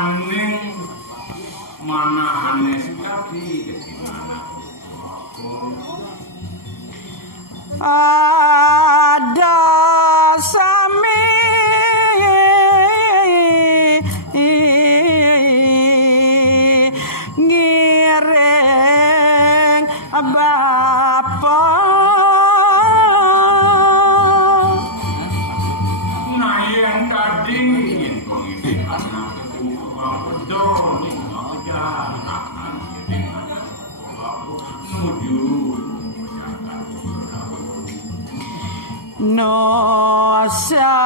aning manahane sekapi ada sami ngiring bapa nah yang tadi ingin kongisi anak itu aku doni mau jalan nuju Nosa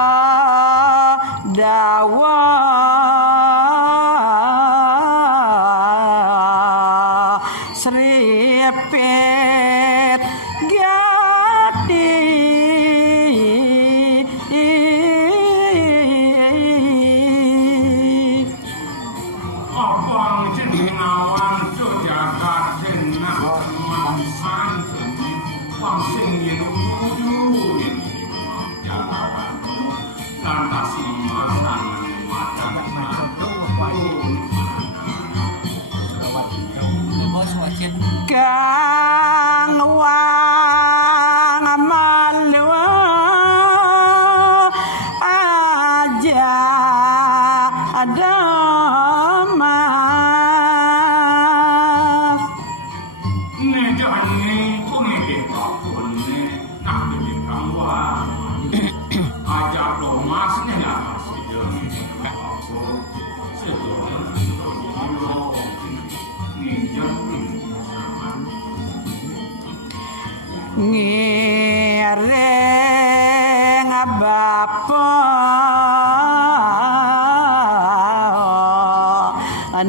dawa seripit gati abang jeneng awan jagat jeneng mansan wang sing yen nuju lantas masang matang kang wang malu aja ada mas nejani pengike kapune nak dikang wang aja masnya lah ngiring bapa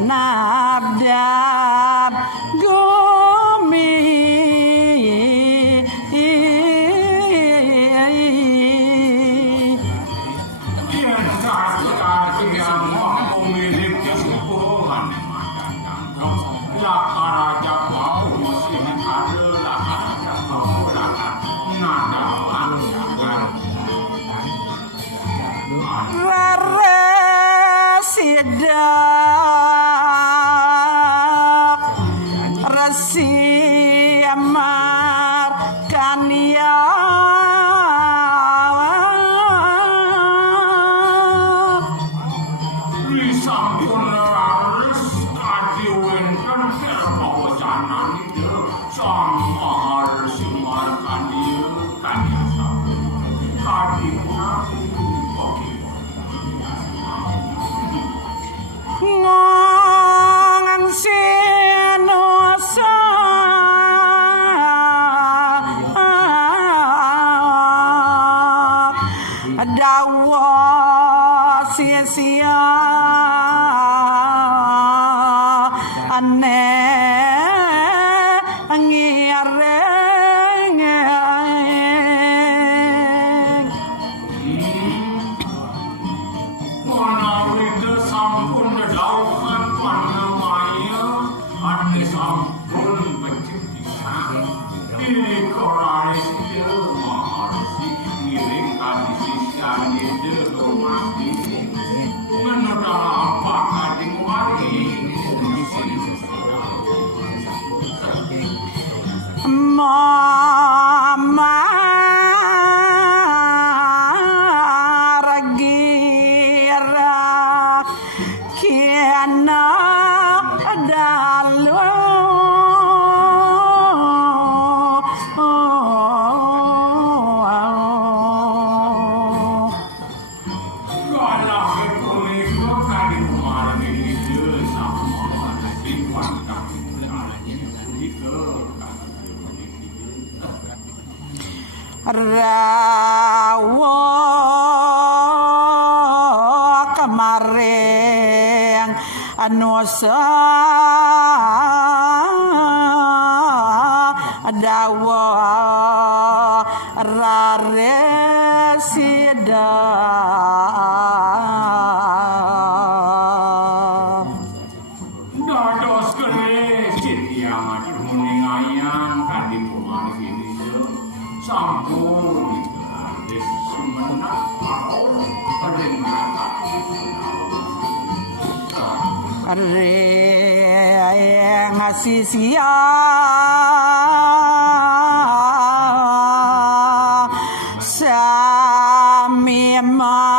nabdab gumi sidak resi amar kania sampun harus adiwenten kebawajanan itu sama harus markan dia kan ngang sinosa dawa sia-sia ane ngireng menawi sampun dedaukan panamaya ati sampun becitisan ini koraris itu maharsi ngiring kadi sisian itu rumati menurut apa kading wali mama ragira kiana dalu galah kepunika kading wali itu sama simpan kami rawa kemarin anusa dawa rare sida dados kerecit yang muningayan kading kumarik ini sampun des semenak mau pada ring sisia sami ma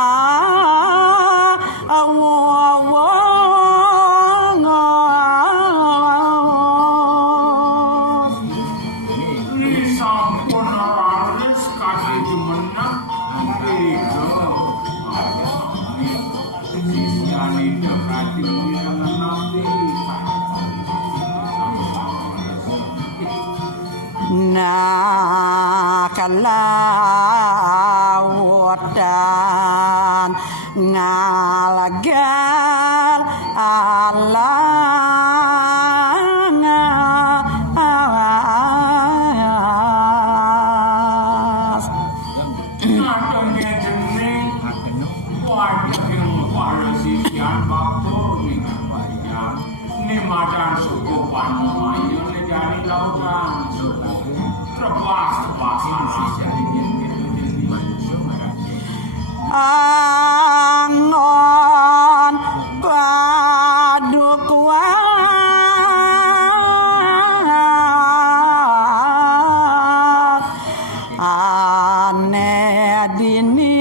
kalautan ngalagal alangas angon padukwa ane dini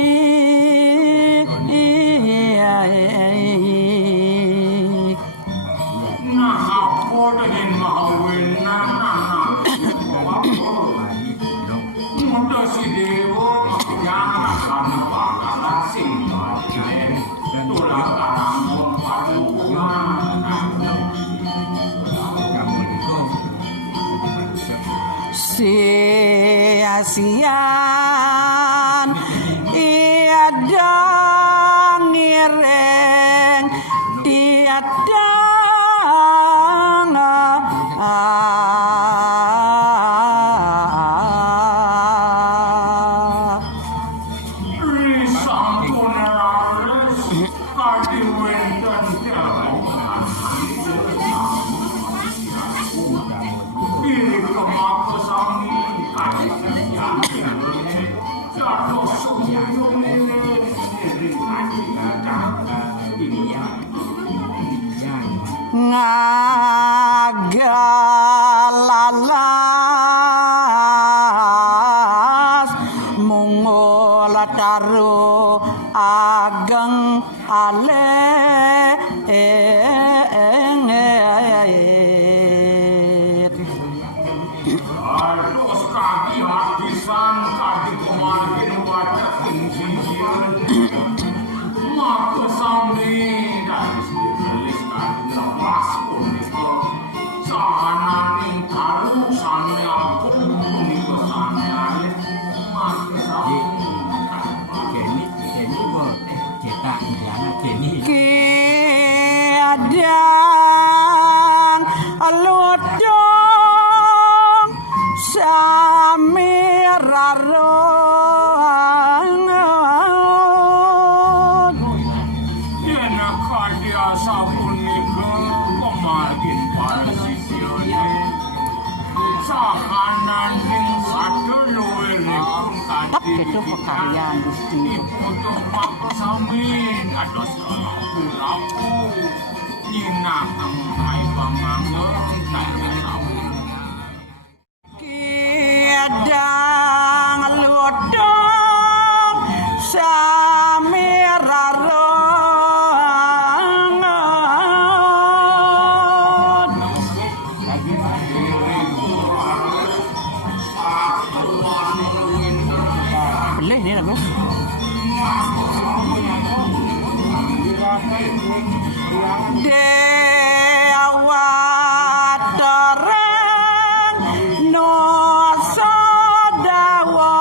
sia-sian iada ngireng tiada ngagalalas mungol taru ageng ale Harus kaki habisan kaki kemarin wadah tinggi maka sampai dari tuliskan lepas untuk sana ning taruh sana aku ning sana maka kiadang alodong samiraro yana kadia sapunika kemarin para sisione sahanan ning satu luwe pun kadi itu pekaryan Gusti untuk maka samin ados lapu nyinang hai bangangen kaya samin kiadang alodong samiraro boleh ni lagu Dewata reng no sadawa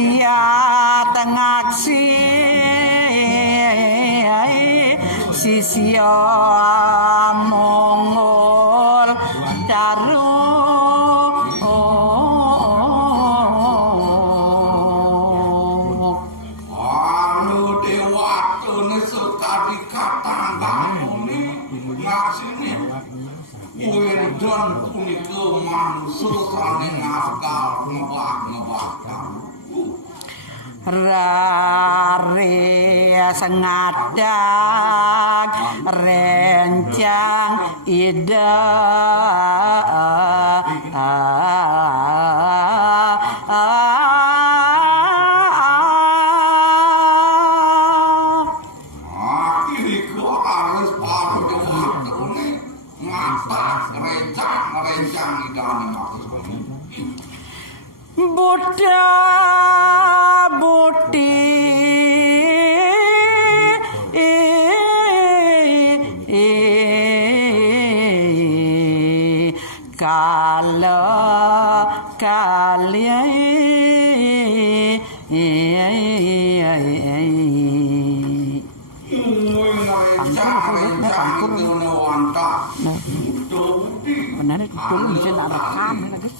kagiatan aksi sisio mongol daru Anu Dewata ngasine Wedon punika manungsa saling ngakal ngebak-ngebak. Rare sengadak rencang ida Buddha Buddhi kala kalya Pangkur benar itu belum bisa nak rekam lagi.